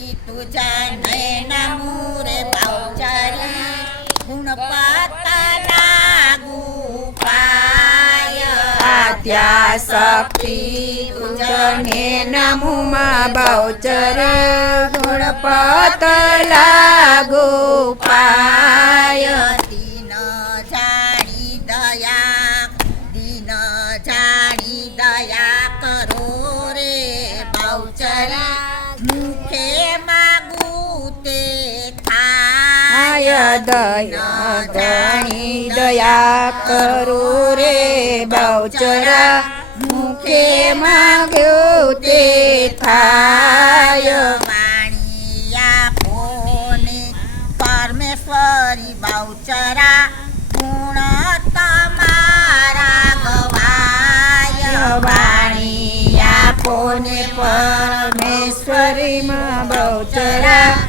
तुझ्या नैना मुरे पावचारी गुणपाता लागू पाय त्या सप्ती तुझ्या नैना मुमा बावचर गुणपात लागू દયા જાણી દયા કરું રે બહુચરા મુખે માગ્યું તે થાય વાણિયા પોને પરમેશ્વરી બહુચરા ગુણ તમારા ગવાય વાણી આપોને પરમેશ્વરીમાં બહુચરા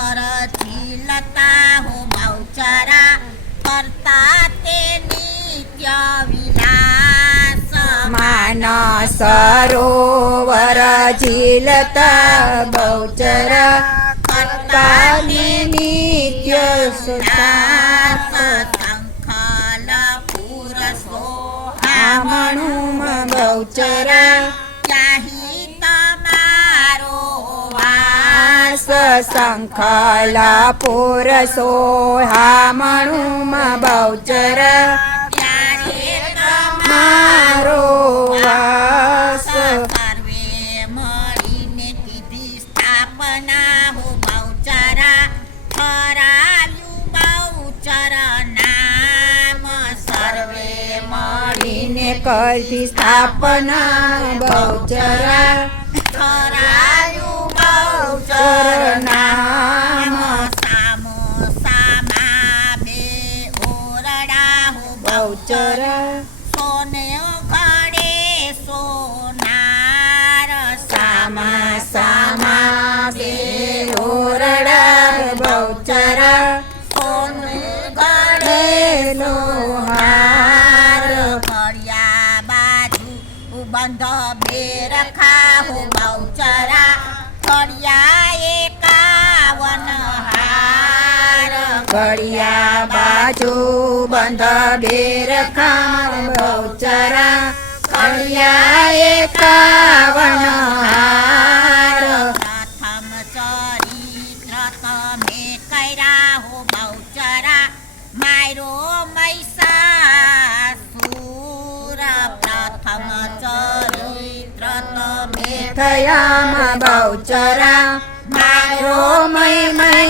સરોવર લતા હો બહુચરા કરતા તે નિત્ય વિલાસ માન સરોવર ઝીલતા બહુચરા કરતાને નિત્ય સુદાસ શંખલ પુરસો આમણુમાં બહુચરા શંખલા પુરસો હામણુમાં બહુચરા ત્યારે મારો વાસ સર્વે મળીને કીધી સ્થાપના હો બહુચરા ઠરાવ્યું બહુચર નામ સર્વે મળીને કરતી સ્થાપના બહુચરા બહુચર. સોને ઘડે સોનાર સામા સામા બે ઓરડા બહુચરા. સોને ઘડે ઘડેલો હાર ફળિયા બાજુ બંધ બે રખા ઘડિયા બાજુ બંધ બેર ખાચરા બહુચરા એકાવણ હાર. પ્રથમ ચરિત્ર તમે કર્યા હો બહુચરા. માયરો મૈસાસુર પ્રથમ ચરિત્ર તમે થયામાં બહુચરા. મારો મય મહિષાસુર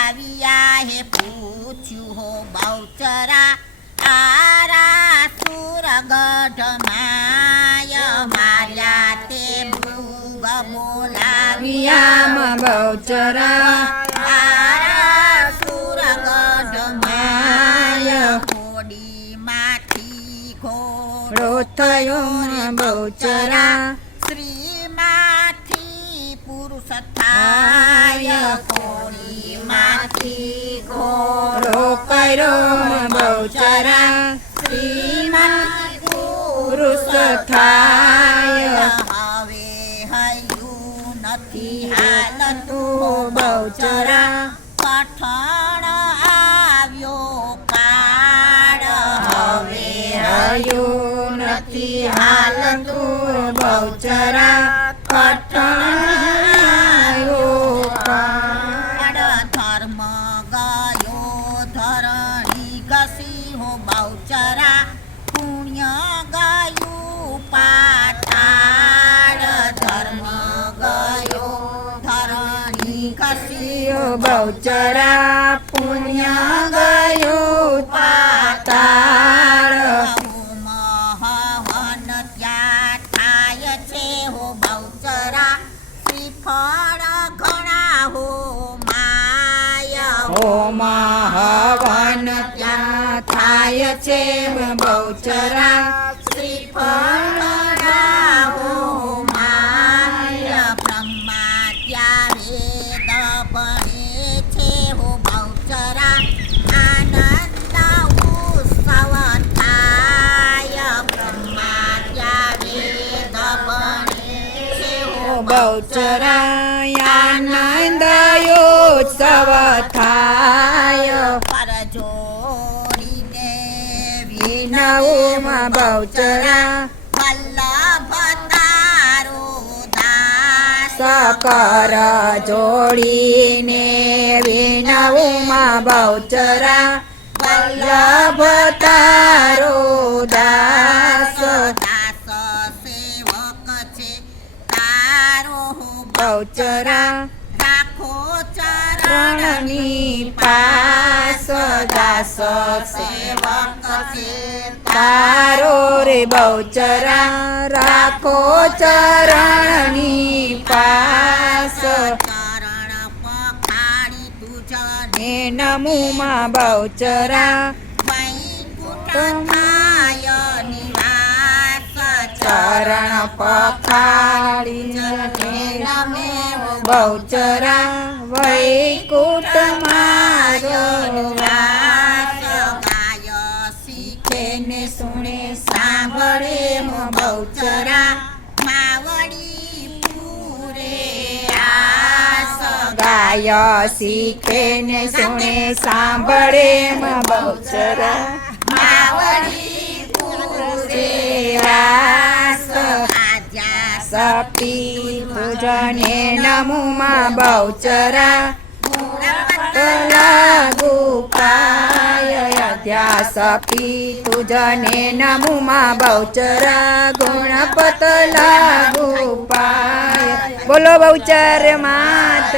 બહુચરા આરા સુર ગઢ માય માર્યા તે મૃગ બોલાવ્યા બહુચરા આરા સુરગઢ માય કોડીમાંથી ઘોડો થયો બહુચરા સ્ત્રીમાંથી પુરુષ થાય કોળીમાંથી ઘોડો. ઘોડો કર્યો થાય હવે હયું નથી હાલતું બહુચરા. કઠણ આવ્યો કાળ. હવે હયું નથી હાલતું બહુચરા. કઠણાયો યો બહુચરા પુણ્ય ગયું પાતાળ. મહાવન ત્યાં થાય છે હો બહુચરા શ્રીફળ ઘણા હો માય. હોમ મહાવન ત્યાં થાય છે બહુચરા સકર જોડીને વિનવમાં બહુચરા. વલ્લભ તારો દાસ. દાસ સેવક છે તારો બહુચરા. રાખો ચરણની પાસ. દાસ સેવક છે. તારો રે બહુચરા રાખો ચરણની પાસ. ને નમુમાં બહુચરા ચરણ પખાડી રમે બહુચરા વૈકુટ મારો ગાય શીખે ને સુણે સાંભળે બહુચરા. માવડી પૂરે રાસ આજા શક્તિ પૂજને નમુમાં અધ્યાસક્તિ તુજને નમુમાં બહુચરા. ગુણપત લાગુ પાય બોલો બહુચર માત.